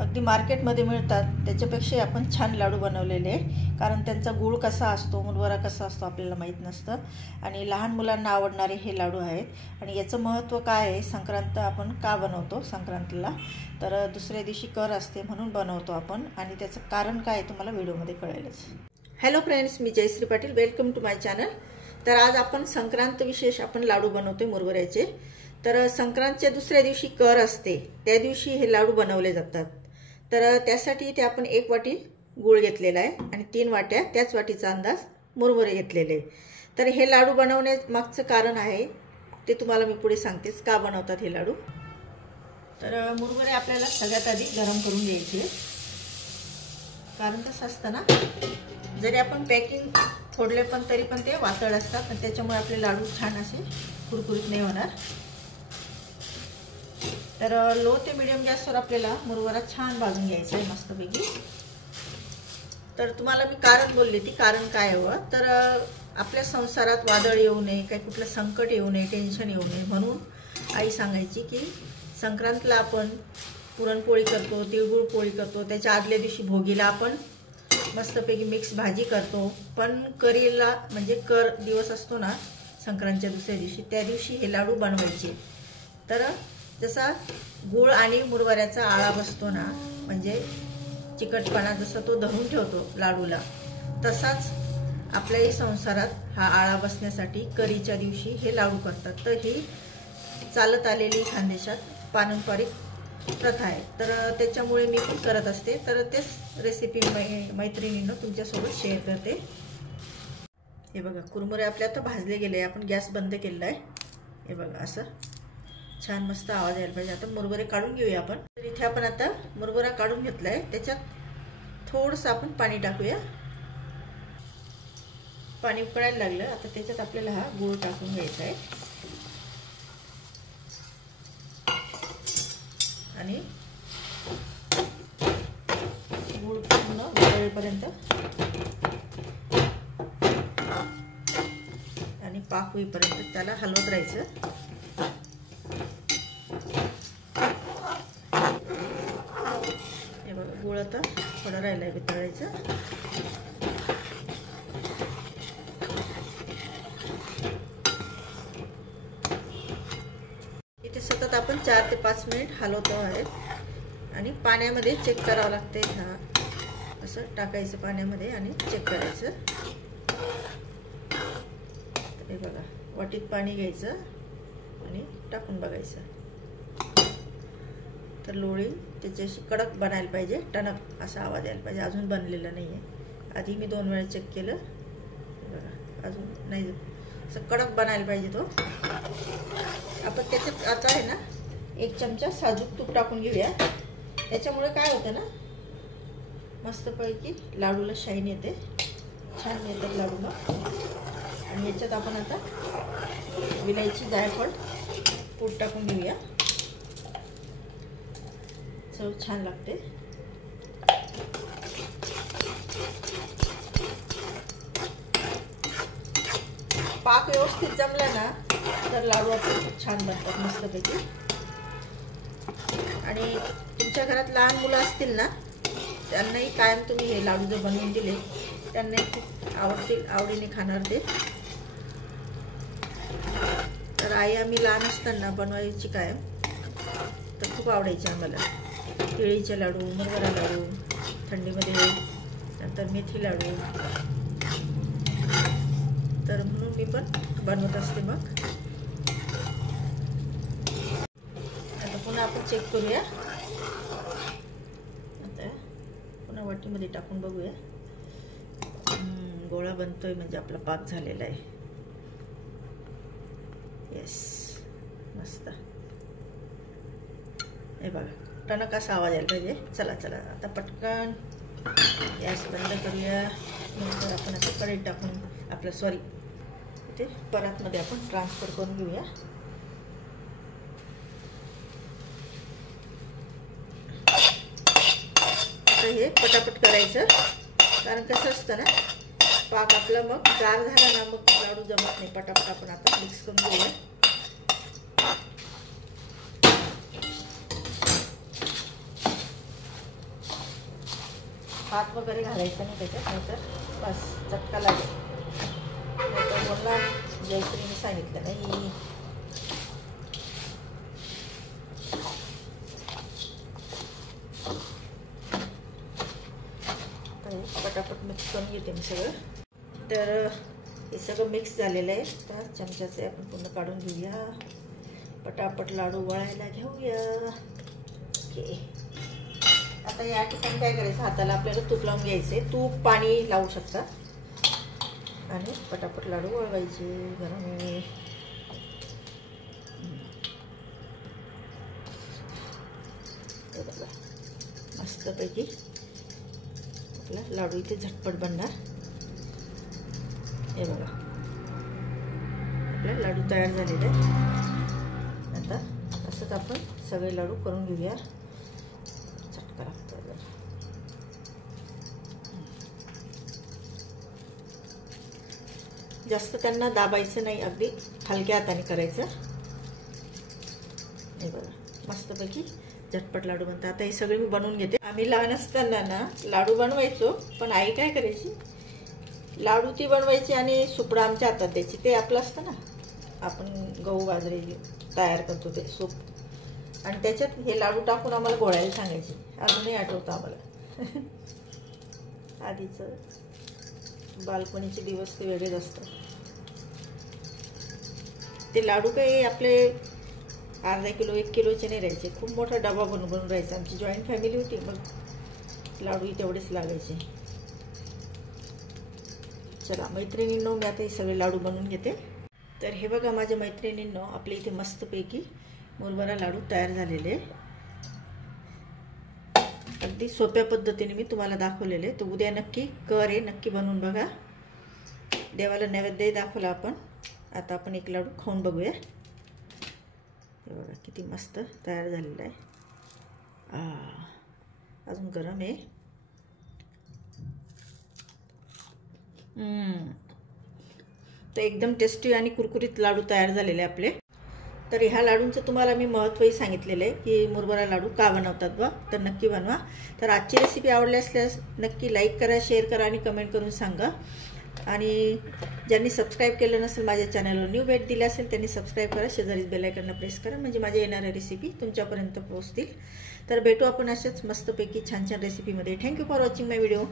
अगदी मार्केटमध्ये मिळतात त्याच्यापेक्षा आपण छान लाडू बनवलेले आहे, कारण त्यांचा गूळ कसा असतो, मुरमुरा कसा असतो आपल्याला माहीत नसतं आणि लहान मुलांना आवडणारे हे लाडू आहेत। आणि याचं महत्त्व काय आहे, संक्रांत आपण का बनवतो संक्रांतीला, तर दुसऱ्या दिवशी कर असते म्हणून बनवतो आपण आणि त्याचं कारण काय आहे तुम्हाला व्हिडिओमध्ये कळेलच। हॅलो फ्रेंड्स, मी Jayashree Patil, welcome to my channel. तर आज आपण संक्रांत विशेष आपण लाडू बनवतोय मुरमुऱ्याचे। तर संक्रांतच्या दुसऱ्या दिवशी कर असते, त्या दिवशी हे लाडू बनवले जातात। तर त्यासाठी इथे आपण 1 वाटी गूळ घेतलेला आहे आणि 3 वाट्या त्याच वाटीचा अंदाज मुरमुरे घेतलेले। तर हे लाडू बनवण्यामागचं कारण आहे ते तुम्हाला मी पुढे सांगतेच, का बनवतात हे लाडू। तर मुरमुरे आपल्याला सगळ्यात आधी गरम करून घ्यायचे, कारण कसं असतं ना, जरी आपण पॅकिंग फोडले पण तरी पण ते वातळ असतात आणि त्याच्यामुळे आपले लाडू छान असे कुरकुरीत नाही होणार। तर लो ते मीडियम गॅसवर आपल्याला मुरमुरा छान भाजून घ्यायचा आहे मस्तपैकी। तर तुम्हाला मी कारण बोलले, ती कारण काय हवं, तर आपल्या संसारात वादळ येऊ नये, काही कुठलं संकट येऊ नये, टेन्शन येऊ नये म्हणून आई सांगायची की संक्रांतला आपण पुरणपोळी करतो, तिळगुळ पोळी करतो, त्याच्या आदल्या दिवशी भोगीला आपण मस्तपैकी मिक्स भाजी करतो, पण करीला म्हणजे कर दिवस असतो ना संक्रांतच्या दुसऱ्या दिवशी, त्या दिवशी हे लाडू बनवायचे। तर जसा गूळ आणि मुरमुऱ्याचा आळा बसतो ना, म्हणजे चिकटपणा जसा तो धरून ठेवतो लाडूला, तसाच आपल्याही संसारात हा आळा बसण्यासाठी करीच्या दिवशी हे लाडू करतात। तर ही चालत आलेली खानदेशात पारंपरिक प्रथा आहे, तर त्याच्यामुळे मी पण करत असते। तर तेच रेसिपी मैत्रिणींना तुमच्यासोबत शेअर करते। हे बघा, कुरमुरे आपले आता भाजले गेले, आपण गॅस बंद केलेला आहे। हे बघा, असं छान मस्त आवाज यायला पाहिजे। आता मुरमुरे काढून घेऊया आपण। तर इथे आपण आता मुरमुरा काढून घेतलाय, त्याच्यात थोडंसं आपण पाणी टाकूया। पाणी उकळायला लागलं, आता त्याच्यात आपल्याला हा गूळ टाकून घ्यायचा आहे आणि गूळ पूर्ण उकळेपर्यंत आणि पाक होईपर्यंत त्याला हलवत राहायचं। हे बघा, गूळ आता थोडं राहिलाय वितळायचं। इथे सतत आपण 4 ते 5 मिनिट हलवतो आहे आणि पाण्यामध्ये चेक करावं लागते। हा असं टाकायचं पाण्यामध्ये आणि चेक करायचं। हे बघा, वाटीत पाणी घ्यायचं आणि टाकून बघायचं। तर लोळी त्याच्याशी कडक बनायला पाहिजे, टणक असा आवाज यायला पाहिजे। अजून बनलेलं नाही आहे, आधी मी 2 वेळा चेक केलं, बघा अजून नाही, असं कडक बनायला पाहिजे तो। आपण त्याच्यात आता आहे ना 1 चमचा साजूक तूप टाकून घेऊया, त्याच्यामुळे काय होतं ना, मस्तपैकी लाडूला शाईन येते, छान येतात लाडू मग। आणि याच्यात आपण आता विलायची, जायफळ पूड टाकून घेऊया, चव छान लागते। पाक व्यवस्थित जमला ना तर लाडू आपले खूप छान बनतात मस्तपैकी। आणि तुमच्या घरात लहान मुलं असतील ना, त्यांनाही कायम तुम्ही हे लाडू जर बनवून दिले, त्यांनाही खूप आवडतील, आवडीने खाणार ते। तर आई आम्ही लहान असताना बनवायची कायम, तर खूप आवडायचे आम्हाला तिळीचे लाडू, मुरमुरा लाडू, थंडीमध्ये नंतर मेथी लाडू। तर म्हणून मी पण बनवत असते। मग आता पुन्हा आपण चेक करूया, आता पुन्हा वाटीमध्ये टाकून बघूया। गोळा बनतोय म्हणजे आपला पाक झालेला आहे। येस, मस्त। हे बघा, टणक असा आवाज यायला पाहिजे। चला चला, आता पटकन गॅस बंद करूया। नंतर आपण आता कढईत टाकून आपलं सॉरी ते परातमध्ये आपण ट्रान्सफर करून घेऊया। आता हे पटापट करायचं, कारण कसं असतं ना, पाक आपला मग गार झाला ना मग लाडू जमत नाही। पटापट आपण आता मिक्स करून घेऊया। हात वगैरे घालायचं नाही त्याच्यात, नाहीतर बस चटका लागेल. नाहीतर बोलला जयश्रीने सांगितलं नाही. पटापट मिक्स करून घेते मी सगळं. तर हे सगळं मिक्स झालेलं आहे. तर चमच्याचे आपण पूर्ण काढून घेऊया. पटापट लाडू वळायला घेऊया. ओके. आता या ठिकाणी काय करायचं, हाताला आपल्याला तूप लावून घ्यायचे. तूप पाणी लावू शकता आणि पटापट लाडू वळवायचे. गरम आहे. बघा मस्तपैकी आपला लाडू इथे झटपट बनणार. हे बघा आपला लाडू तयार झालेला आहे. आता असंच आपण सगळे लाडू करून घेऊया. झटका लागतो जरा. जास्त त्यांना दाबायचं नाही, अगदी हलक्या हाताने करायचं. हे बघा मस्तपैकी झटपट लाडू बनतात. आता हे सगळे मी बनवून घेते. आम्ही लहान असताना ना लाडू बनवायचो, पण आई काय करायची, लाडू ती बनवायची आणि सुपडा आमच्या हातात द्यायची. ते आपलं असतं ना, आपण गहू बाजरी तयार करतो ते सूप, आणि त्याच्यात हे लाडू टाकून आम्हाला गोळायला सांगायची. अजूनही आठवतं आम्हाला. आधीचं बालपणीचे दिवस ते वेगळेच असतात. ते लाडू काही आपले अर्धा किलो 1 किलोचे नाही राहायचे. खूप मोठा डबा बनवून राहायचा. आमची जॉईंट फॅमिली होती, मग लाडूही तेवढेच लागायचे. चला मैत्रिणींनो, मी आता हे सगळे लाडू बनवून घेते. तर हे बघा माझ्या मैत्रिणींनो, आपल्या इथे मस्तपैकी मुरमुरा लाडू तयार झालेले. अगदी सोप्या पद्धतीने मी तुम्हाला दाखवलेले. तर उद्या नक्की नक्की बनवून बघा. देवाला नैवेद्यही दाखवला आपण. आता आपण एक लाडू खाऊन बघूया. हे बघा किती मस्त तयार झालेला आहे. अजून गरम आहे. तर एकदम टेस्टी आणि कुरकुरीत लाडू तयार झालेले आपले. तर ह्या लाडूंचं तुम्हाला मी महत्त्वही सांगितलेलं आहे की मुरमुरा लाडू का बनवतात बा. तर नक्की बनवा. तर आजची रेसिपी आवडली असल्यास नक्की लाईक करा, शेअर करा आणि कमेंट करून सांगा. आणि ज्यांनी सबस्क्राईब केलं नसेल, माझ्या चॅनलवर न्यू भेट दिली असेल, त्यांनी सबस्क्राईब करा. शेजारीच बेल आयकॉनला प्रेस करा, म्हणजे माझ्या येणाऱ्या रेसिपी तुमच्यापर्यंत पोहोचतील. तर भेटू आपण अशाच मस्तपैकी छान छान रेसिपीमध्ये. Thank you for watching my video.